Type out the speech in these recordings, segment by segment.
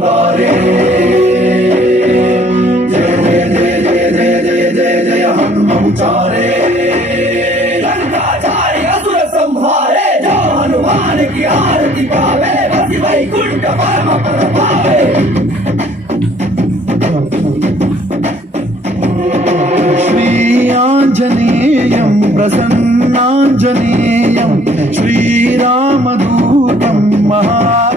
हमारे जय जय श्रीयाञ्जनेयं प्रसन्नाञ्जनेयं श्रीरामदूतं महा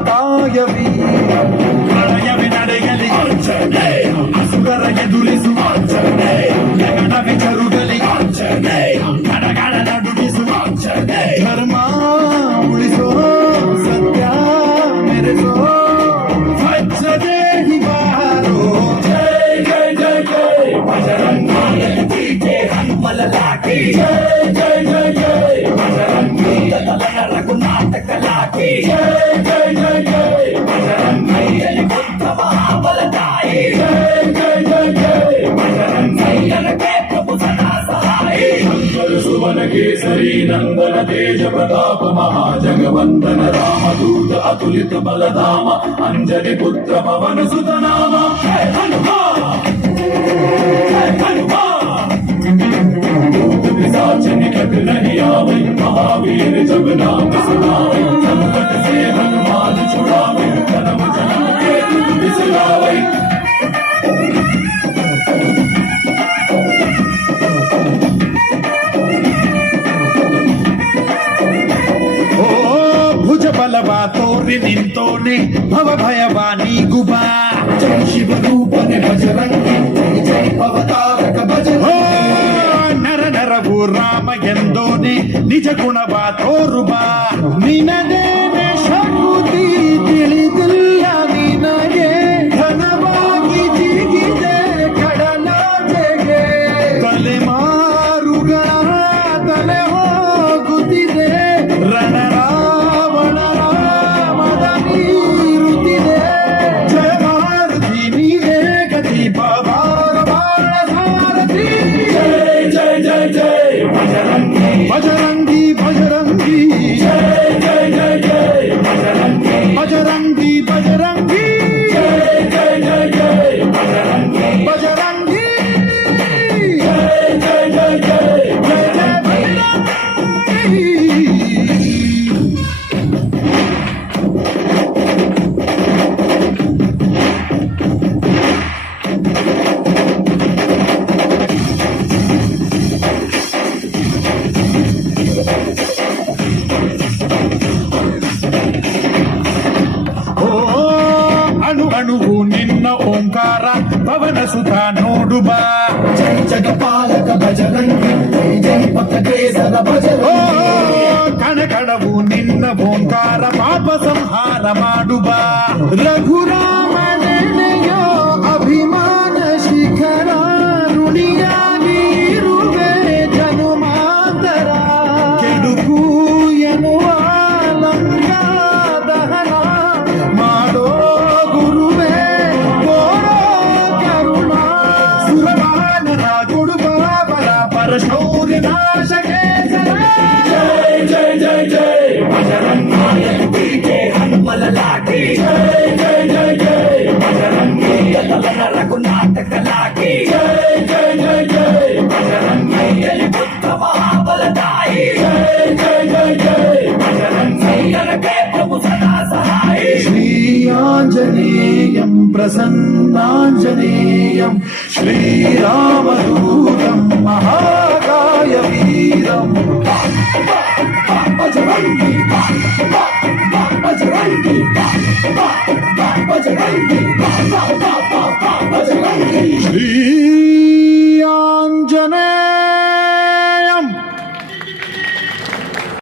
కేసరి నందన తేజ ప్రతాప మహాజగవందన రామదూత అతులిత బలధామ అంజలి పుత్ర పవన సుతనామ హనుమా వినింతోనే భవ భయవాణి గుబా. జై శివ రూపని భజరంగి. జై భవతారక భజ నర నరవు రామ ఎందోనే నిజ గుణవా తోరుబా. నినదే నిన్న ఓంಕಾರ పవన సుధా నోడుబా జై జగపాలక భజరంగి జై భక్తేశర భజరంగి కణకణవు నిన్న ఓంಕಾರ పాప సంహార ಮಾಡುವ ರಘುರ అమర శౌర్య నాశకే జై జై జై జై. బజరంగ నాయకుడి కే హనుమల లాఠీ. జై జై జై జై. బజరంగ తలన రఘునాటక లాఠీ జై జై జై జై. బజరంగ ఎలి బుద్ధ మహాబల దాయి జై జై జై జై. బజరంగ తనకే ప్రభు సదా సహాయి శ్రీ ఆంజనేయం प्रसन्नाञ्जनेयम् श्रीरामदूतम् महाकाय वीरम् बजरङ्गी बजरङ्गी बजरङ्गी